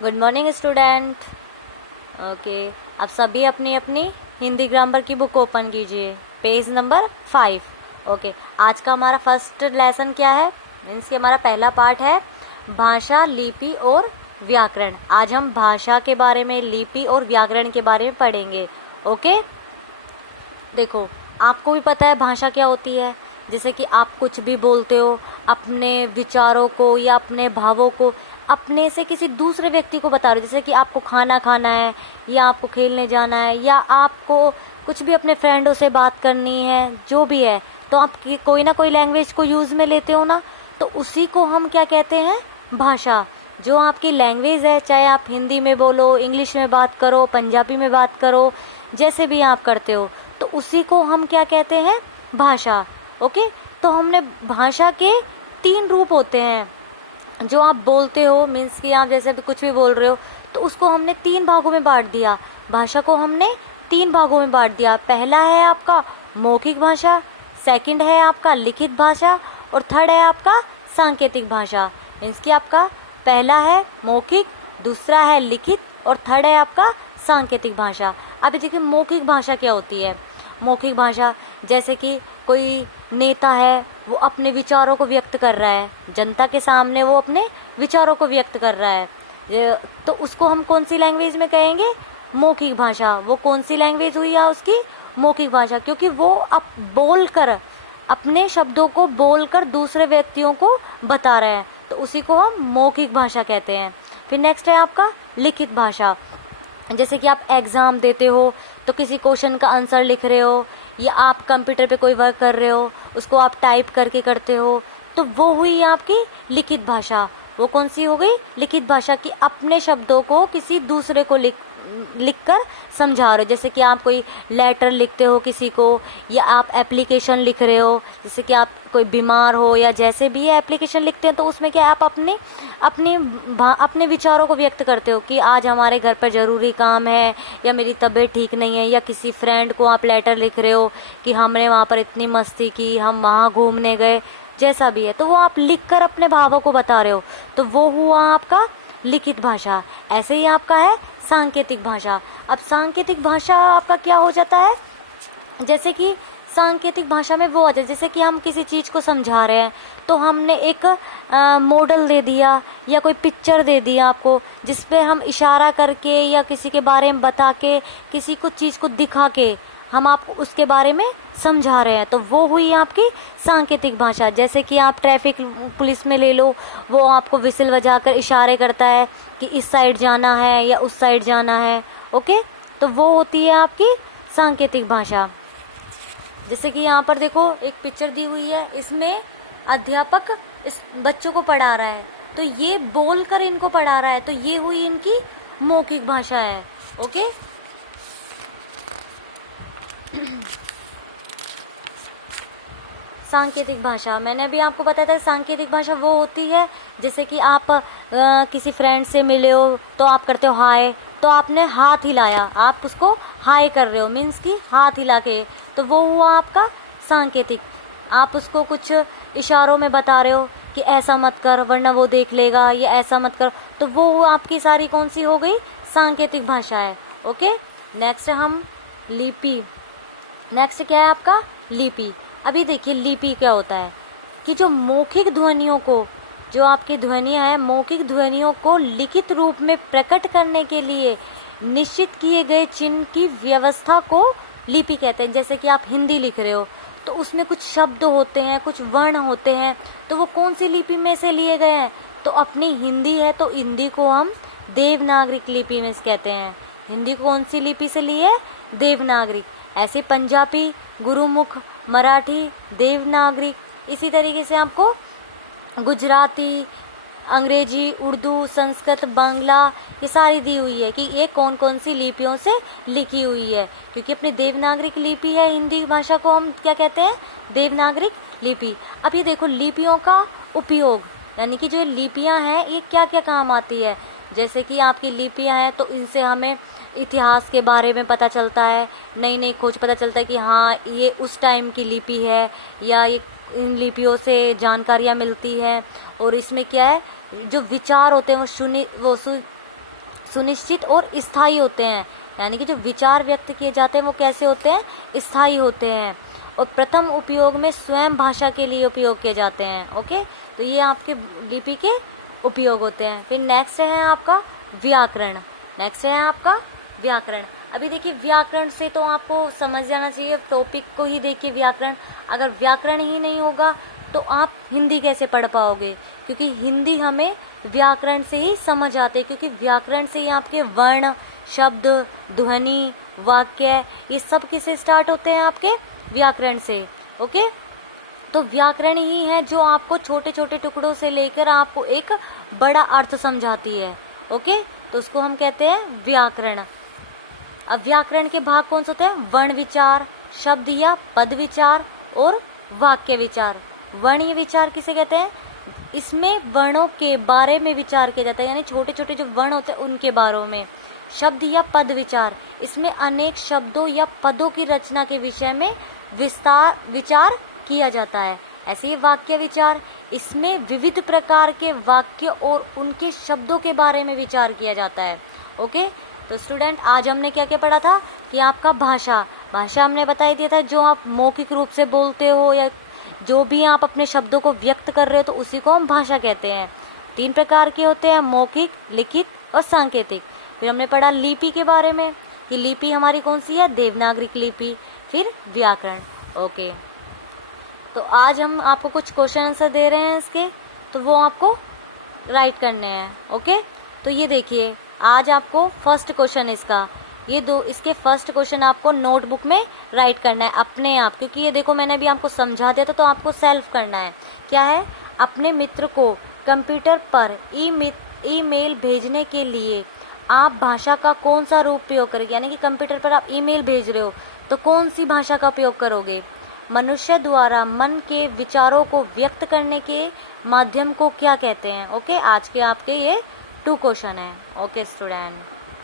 Good morning student. Okay, आप सभी अपनी अपनी हिंदी ग्रामर की बुक ओपन कीजिए, पेज नंबर 5। ओके, आज का हमारा फर्स्ट लेसन क्या है, मीन्स कि हमारा पहला पार्ट है भाषा, लिपि और व्याकरण। आज हम भाषा के बारे में, लिपि और व्याकरण के बारे में पढ़ेंगे। ओके, देखो आपको भी पता है भाषा क्या होती है। जैसे कि आप कुछ भी बोलते हो, अपने विचारों को या अपने भावों को अपने से किसी दूसरे व्यक्ति को बता रहे हो। जैसे कि आपको खाना खाना है, या आपको खेलने जाना है, या आपको कुछ भी अपने फ्रेंडों से बात करनी है, जो भी है, तो आप कोई ना कोई लैंग्वेज को यूज़ में लेते हो ना, तो उसी को हम क्या कहते हैं, भाषा। जो आपकी लैंग्वेज है, चाहे आप हिंदी में बोलो, इंग्लिश में बात करो, पंजाबी में बात करो, जैसे भी आप करते हो, तो उसी को हम क्या कहते हैं, भाषा। ओके, तो हमने भाषा के 3 रूप होते हैं। जो आप बोलते हो, मीन्स कि आप जैसे भी कुछ भी बोल रहे हो, तो उसको हमने 3 भागों में बांट दिया। भाषा को हमने 3 भागों में बांट दिया। पहला है आपका मौखिक भाषा, सेकंड है आपका लिखित भाषा, और थर्ड है आपका सांकेतिक भाषा। मीन्स कि आपका पहला है मौखिक, दूसरा है लिखित, और थर्ड है आपका सांकेतिक भाषा। अब देखिए मौखिक भाषा क्या होती है। मौखिक भाषा, जैसे कि कोई नेता है, वो अपने विचारों को व्यक्त कर रहा है, जनता के सामने वो अपने विचारों को व्यक्त कर रहा है, तो उसको हम कौन सी लैंग्वेज में कहेंगे, मौखिक भाषा। वो कौन सी लैंग्वेज हुई है उसकी, मौखिक भाषा, क्योंकि वो अब बोलकर, अपने शब्दों को बोलकर दूसरे व्यक्तियों को बता रहे हैं, तो उसी को हम मौखिक भाषा कहते हैं। फिर नेक्स्ट है आपका लिखित भाषा। जैसे कि आप एग्ज़ाम देते हो, तो किसी क्वेश्चन का आंसर लिख रहे हो, या आप कंप्यूटर पे कोई वर्क कर रहे हो, उसको आप टाइप करके करते हो, तो वो हुई आपकी लिखित भाषा। वो कौन सी हो गई, लिखित भाषा, की अपने शब्दों को किसी दूसरे को लिख कर समझा रहे हो। जैसे कि आप कोई लेटर लिखते हो किसी को, या आप एप्लीकेशन लिख रहे हो, जैसे कि आप कोई बीमार हो, या जैसे भी एप्लीकेशन लिखते हैं, तो उसमें क्या आप अपने विचारों को व्यक्त करते हो कि आज हमारे घर पर ज़रूरी काम है, या मेरी तबीयत ठीक नहीं है, या किसी फ्रेंड को आप लेटर लिख रहे हो कि हमने वहाँ पर इतनी मस्ती की, हम वहाँ घूमने गए, जैसा भी है, तो वो आप लिखकर अपने भावों को बता रहे हो, तो वो हुआ आपका लिखित भाषा। ऐसे ही आपका है सांकेतिक भाषा। अब सांकेतिक भाषा आपका क्या हो जाता है, जैसे कि सांकेतिक भाषा में वो आ जाए, जैसे कि हम किसी चीज़ को समझा रहे हैं, तो हमने एक मॉडल दे दिया, या कोई पिक्चर दे दिया आपको, जिस पे हम इशारा करके या किसी के बारे में बता के, किसी को चीज़ को दिखा के हम आपको उसके बारे में समझा रहे हैं, तो वो हुई आपकी सांकेतिक भाषा। जैसे कि आप ट्रैफिक पुलिस में ले लो, वो आपको विसिल बजाकर इशारे करता है कि इस साइड जाना है या उस साइड जाना है। ओके, तो वो होती है आपकी सांकेतिक भाषा। जैसे कि यहाँ पर देखो एक पिक्चर दी हुई है, इसमें अध्यापक इस बच्चों को पढ़ा रहा है, तो ये बोलकर इनको पढ़ा रहा है, तो ये हुई इनकी मौखिक भाषा है। ओके, सांकेतिक भाषा, मैंने अभी आपको बताया था, सांकेतिक भाषा वो होती है, जैसे कि आप किसी फ्रेंड से मिले हो, तो आप करते हो हाय, तो आपने हाथ हिलाया, आप उसको हाय कर रहे हो, मीन्स कि हाथ हिला के, तो वो हुआ आपका सांकेतिक। आप उसको कुछ इशारों में बता रहे हो कि ऐसा मत कर वरना वो देख लेगा, या ऐसा मत कर, तो वो आपकी सारी कौन सी हो गई, सांकेतिक भाषा है। ओके, नेक्स्ट हम लिपि। नेक्स्ट क्या है आपका, लिपि। अभी देखिए लिपि क्या होता है, कि जो मौखिक ध्वनियों को, जो आपकी ध्वनियाँ हैं, मौखिक ध्वनियों को लिखित रूप में प्रकट करने के लिए निश्चित किए गए चिन्ह की व्यवस्था को लिपि कहते हैं। जैसे कि आप हिंदी लिख रहे हो, तो उसमें कुछ शब्द होते हैं, कुछ वर्ण होते हैं, तो वो कौन सी लिपि में से लिए गए हैं, तो अपनी हिंदी है, तो हिंदी को हम देवनागरिक लिपि में कहते हैं। हिंदी को कौन सी लिपि से लिए, देवनागरिक। ऐसे पंजाबी गुरुमुख, मराठी देवनागरिक, इसी तरीके से आपको गुजराती, अंग्रेजी, उर्दू, संस्कृत, बांग्ला, ये सारी दी हुई है कि ये कौन कौन सी लिपियों से लिखी हुई है, क्योंकि अपनी देवनागरिक लिपि है, हिंदी भाषा को हम क्या कहते हैं, देवनागरिक लिपि। अब ये देखो लिपियों का उपयोग, यानी कि जो लिपियां हैं ये क्या क्या काम आती है। जैसे कि आपकी लिपियां हैं, तो इनसे हमें इतिहास के बारे में पता चलता है, नई नई खोज पता चलता है कि हाँ ये उस टाइम की लिपि है, या ये इन लिपियों से जानकारियाँ मिलती हैं। और इसमें क्या है, जो विचार होते हैं वो सुनिश्चित और स्थायी होते हैं, यानी कि जो विचार व्यक्त किए जाते हैं वो कैसे होते हैं, स्थायी होते हैं। और प्रथम उपयोग में स्वयं भाषा के लिए उपयोग किए जाते हैं। ओके, तो ये आपके लिपि के उपयोग होते हैं। फिर नेक्स्ट है आपका व्याकरण। नेक्स्ट है आपका व्याकरण। अभी देखिए व्याकरण से तो आपको समझ जाना चाहिए, टॉपिक को ही देखिए व्याकरण। अगर व्याकरण ही नहीं होगा तो आप हिंदी कैसे पढ़ पाओगे, क्योंकि हिंदी हमें व्याकरण से ही समझ आते हैं, क्योंकि व्याकरण से ही आपके वर्ण, शब्द, ध्वनि, वाक्य ये सब किससे स्टार्ट होते हैं, आपके व्याकरण से। ओके, तो व्याकरण ही है जो आपको छोटे छोटे टुकड़ों से लेकर आपको एक बड़ा अर्थ समझाती है। ओके, तो उसको हम कहते हैं व्याकरण। अब व्याकरण के भाग कौन से होते हैं, वर्ण विचार, शब्द या पद विचार और वाक्य विचार। वर्णीय विचार किसे कहते हैं, इसमें वर्णों के बारे में विचार किया जाता है, यानी छोटे छोटे जो वर्ण होते हैं उनके बारे में। शब्द या पद विचार, इसमें अनेक शब्दों या पदों की रचना के विषय में विचार किया जाता है। ऐसे ही वाक्य विचार, इसमें विविध प्रकार के वाक्य और उनके शब्दों के बारे में विचार किया जाता है। ओके, तो स्टूडेंट आज हमने क्या क्या पढ़ा था कि आपका भाषा हमने बता दिया था, जो आप मौखिक रूप से बोलते हो या जो भी आप अपने शब्दों को व्यक्त कर रहे हो तो उसी को हम भाषा कहते हैं। 3 प्रकार के होते हैं, मौखिक, लिखित और सांकेतिक। फिर हमने पढ़ा लिपि के बारे में कि लिपि हमारी कौन सी है, देवनागरी लिपि। फिर व्याकरण। ओके, तो आज हम आपको कुछ क्वेश्चन आंसर दे रहे हैं इसके, तो वो आपको राइट करने हैं। ओके, तो ये देखिए आज आपको फर्स्ट क्वेश्चन इसका, इसके फर्स्ट क्वेश्चन आपको नोटबुक में राइट करना है अपने आप, क्योंकि ये देखो मैंने अभी आपको समझा दिया था, तो आपको सेल्फ करना है। क्या है, अपने मित्र को कंप्यूटर पर ईमेल भेजने के लिए आप भाषा का कौन सा रूप उपयोग करेंगे, यानी कि कंप्यूटर पर आप ईमेल भेज रहे हो तो कौन सी भाषा का उपयोग करोगे। मनुष्य द्वारा मन के विचारों को व्यक्त करने के माध्यम को क्या कहते हैं। ओके, आज के आपके ये 2 क्वेश्चन हैं। Okay student.